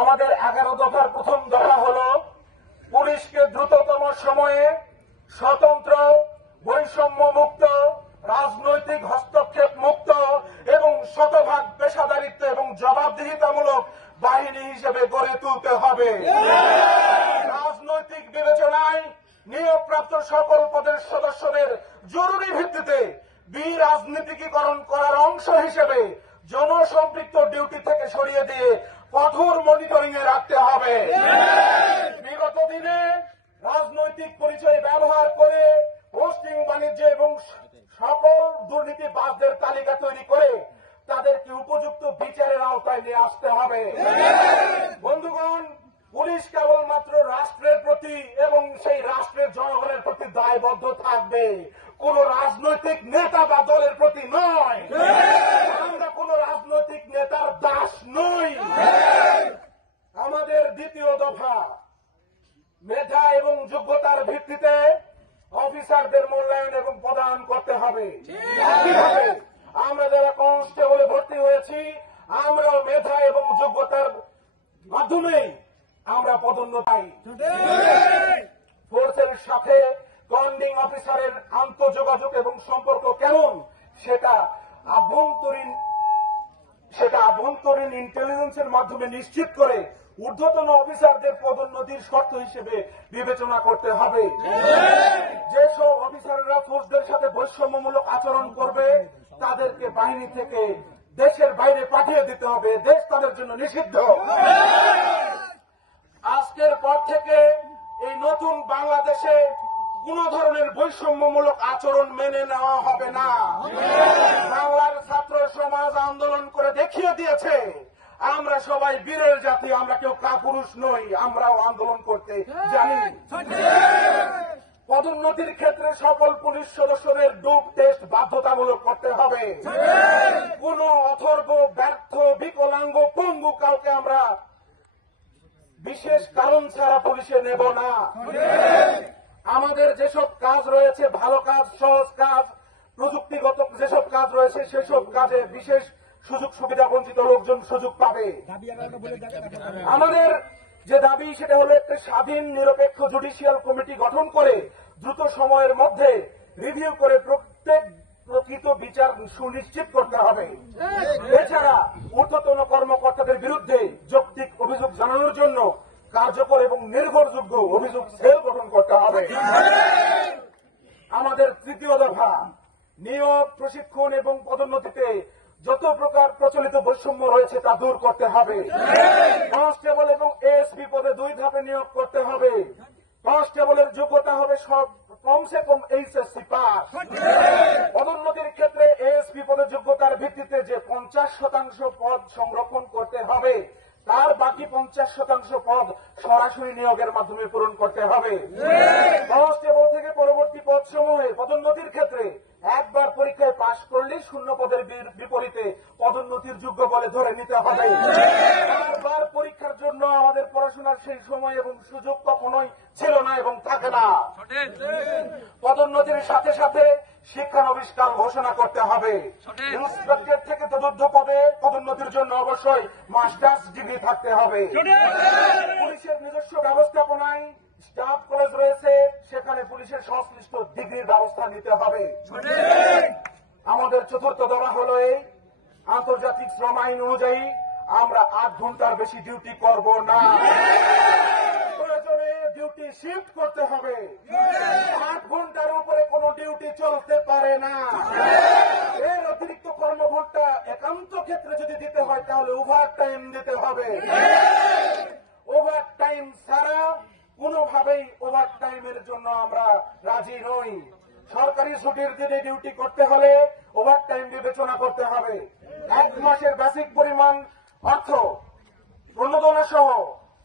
আমাদের 11 দফার প্রথম দফা হল পুলিশকে দ্রুততম সময়ে স্বতন্ত্র, বৈষম্য মুক্ত, রাজনৈতিক হস্তক্ষেপ মুক্ত এবং শতভাগ পেশাদারিত্ব এবং জবাবদিহিতামূলক বাহিনী হিসেবে গড়ে তুলতে হবে। রাজনৈতিক বিবেচনায় নিয়োগপ্রাপ্ত সকল পদের সদস্যদের জরুরি ভিত্তিতে বিরাজনীতিকীকরণ করার অংশ হিসেবে জনসম্পৃক্ত ডিউটি থেকে সরিয়ে দিয়ে কঠোর মনিটরিং এ রাখতে হবে। বিগত দিনে রাজনৈতিক পরিচয় ব্যবহার করে পোস্টিং বাণিজ্য এবং সকল দুর্নীতিবাজদের তালিকা তৈরি করে তাদেরকে উপযুক্ত বিচারের আওতায় নিয়ে আসতে হবে। বন্ধুগণ, পুলিশ কেবলমাত্র রাষ্ট্রের প্রতি এবং সেই রাষ্ট্রের জনগণের প্রতি দায়বদ্ধ থাকবে, কোন রাজনৈতিক নেতা বা দলের প্রতি নয়। আমরা কোন রাজনৈতিক নেতার দাস নই। আমাদের দ্বিতীয় দফা, মেধা এবং যোগ্যতার ভিত্তিতে অফিসারদের মূল্যায়ন এবং প্রদান করতে হবে। একইভাবে আমরা যারা কনস্টেবলে ভর্তি হয়েছি, আমরা মেধা এবং যোগ্যতার মাধ্যমেই আমরা পদোন্নতি। ফোর্সের সাথে কমান্ডিং অফিসারের আন্তঃযোগাযোগ এবং সম্পর্ক কেমন সেটা আভ্যন্তরীণ ইন্টেলিজেন্সের মাধ্যমে নিশ্চিত করে ঊর্ধ্বতন অফিসারদের পদোন্নতির শর্ত হিসেবে বিবেচনা করতে হবে। যেসব অফিসাররা ফোর্সদের সাথে বৈষম্যমূলক আচরণ করবে তাদেরকে বাহিনী থেকে দেশের বাইরে পাঠিয়ে দিতে হবে। দেশ তাদের জন্য নিষিদ্ধ। আজকের পর থেকে এই নতুন বাংলাদেশে কোন ধরনের বৈষম্যমূলক আচরণ মেনে নেওয়া হবে না। বাংলার ছাত্র সমাজ আন্দোলন করে দেখিয়ে দিয়েছে আমরা সবাই বীরের জাতি, আমরা কেউ কাপুরুষ নই, আমরাও আন্দোলন করতে জানি। পদোন্নতির ক্ষেত্রে সকল পুলিশ সদস্যদের ডোপ টেস্ট বাধ্যতামূলক করতে হবে। কোন অথর্ব, ব্যর্থ, বিকলাঙ্গ, পঙ্গু কাউকে আমরা বিশেষ কারণ ছাড়া পুলিশে নেব না। আমাদের যেসব কাজ রয়েছে, ভালো কাজ, সহজ কাজ, প্রযুক্তিগত যেসব কাজ রয়েছে, সেসব কাজে বিশেষ সুযোগ সুবিধা বঞ্চিত লোকজন সুযোগ পাবে। আমাদের যে দাবি সেটা হলো একটা স্বাধীন নিরপেক্ষ জুডিশিয়াল কমিটি গঠন করে দ্রুত সময়ের মধ্যে রিভিউ করে প্রত্যেক প্রকৃত বিচার সুনিশ্চিত করতে হবে। এছাড়া ঊর্ধ্বতন কর্মকর্তাদের বিরুদ্ধে যৌক্তিক অভিযোগ জানানোর জন্য কার্যকর এবং নির্ভরযোগ্য অভিযোগ সেল গঠন করতে হবে। আমাদের তৃতীয় দফা, নিয়োগ, প্রশিক্ষণ এবং পদোন্নতিতে যত প্রকার প্রচলিত বৈষম্য রয়েছে তা দূর করতে হবে। কনস্টেবল এবং এএসপি পদে 2 ধাপে নিয়োগ করতে হবে। কনস্টেবলের যোগ্যতা হবে কমসে কম এইচএসসি পাস। পদোন্নতির ক্ষেত্রে এএসপি পদের যোগ্যতার ভিত্তিতে যে 50% পদ সংরক্ষণ করতে হবে, তার বাকি 50% পদ সরাসরি নিয়োগের মাধ্যমে পূরণ করতে হবে। কনস্টেবল থেকে পরবর্তী পদ সমূহে পদোন্নতির ক্ষেত্রে একবার পরীক্ষায় পাশ করলেই শূন্য পদের বিপরীতে পদোন্নতির যোগ্য বলে ধরে নিতে হবে। বারবার পরীক্ষার জন্য আমাদের পড়াশোনার সেই সময় এবং সুযোগ কখনোই ছিল না এবং থাকে না। পদোন্নতির সাথে সাথে শিক্ষানবিষ্কার ঘোষণা করতে হবে। ইন্সপেক্টর থেকে চতুর্থ পদে পদোন্নতির জন্য অবশ্যই মাস্টার্স ডিগ্রি থাকতে হবে। পুলিশের নিজস্ব ব্যবস্থাপনায় স্টাফ কলেজ রয়েছে, সেখানে পুলিশের সংশ্লিষ্ট ডিগ্রির ব্যবস্থা নিতে হবে। আমাদের চতুর্থ দফা হল এই, আন্তর্জাতিক শ্রম আইন অনুযায়ী আমরা 8 ঘন্টার বেশি ডিউটি করব না। প্রয়োজনে ডিউটি শিফট করতে হবে। 8 ঘন্টার উপরে কোনো ডিউটি চলতে পারে না। এর অতিরিক্ত কর্মঘণ্টা একান্ত ক্ষেত্রে যদি দিতে হয় তাহলে ওভার টাইম দিতে হবে। ওভার টাইম ছাড়া কোনোভাবেই ওভার টাইমের জন্য আমরা রাজি নই। সরকারি ছুটির দিনে ডিউটি করতে হলে ওভার টাইম বিবেচনা করতে হবে। 1 মাসের বেসিক পরিমাণ অর্থ প্রণোদনা সহ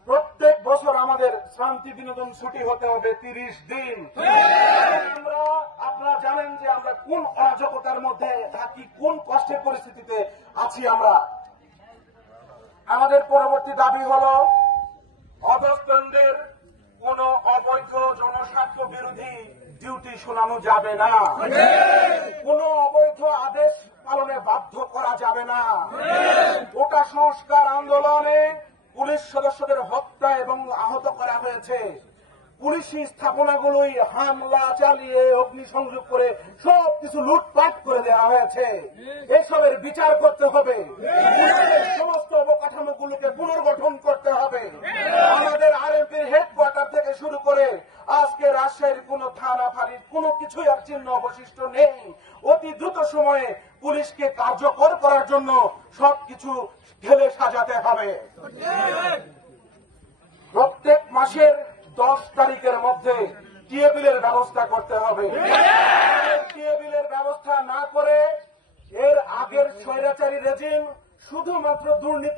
প্রত্যেক বছর আমাদের শান্তি বিনোদন ছুটি হতে হবে 30 দিন। আপনারা জানেন যে আমরা কোন অরাজকতার মধ্যে থাকি, কোন কষ্টের পরিস্থিতিতে আছি আমরা। আমাদের পরবর্তী দাবি হল অধস্তনদের কোন অবৈধ জনস্বার্থ বিরোধী ডিউটি শোনানো যাবে না। কোন অবৈধ আদেশ পালনে বাধ্য করা যাবে না। কোটা সংস্কার আন্দোলনে পুলিশ সদস্য হয়েছে। পুলিশি স্থাপনাগুলোই হামলা চালিয়ে অগ্নিসংযোগ করে সবকিছু লুটপাট করে দেওয়া হয়েছে। এসবের বিচার করতে হবে। সমস্ত অবকাঠামোগুলোকে পুনর্গঠন করতে হবে। আমাদের আরএমপির হেডকোয়ার্টার থেকে শুরু করে আজকে রাজশাহীর কোন থানা ফাঁড়ির কোনো কিছুই আর চিহ্ন অবশিষ্ট নেই। অতি দ্রুত সময়ে পুলিশকে কার্যকর করার জন্য সবকিছু ঢেলে সাজাতে হবে। প্রত্যেক মাসের 10 তারিখের মধ্যে টিএবিলের ব্যবস্থা করতে হবে। টিএবিলের ব্যবস্থা না করে এর আগের স্বৈরাচারী রেজিম শুধুমাত্র দুর্নীতি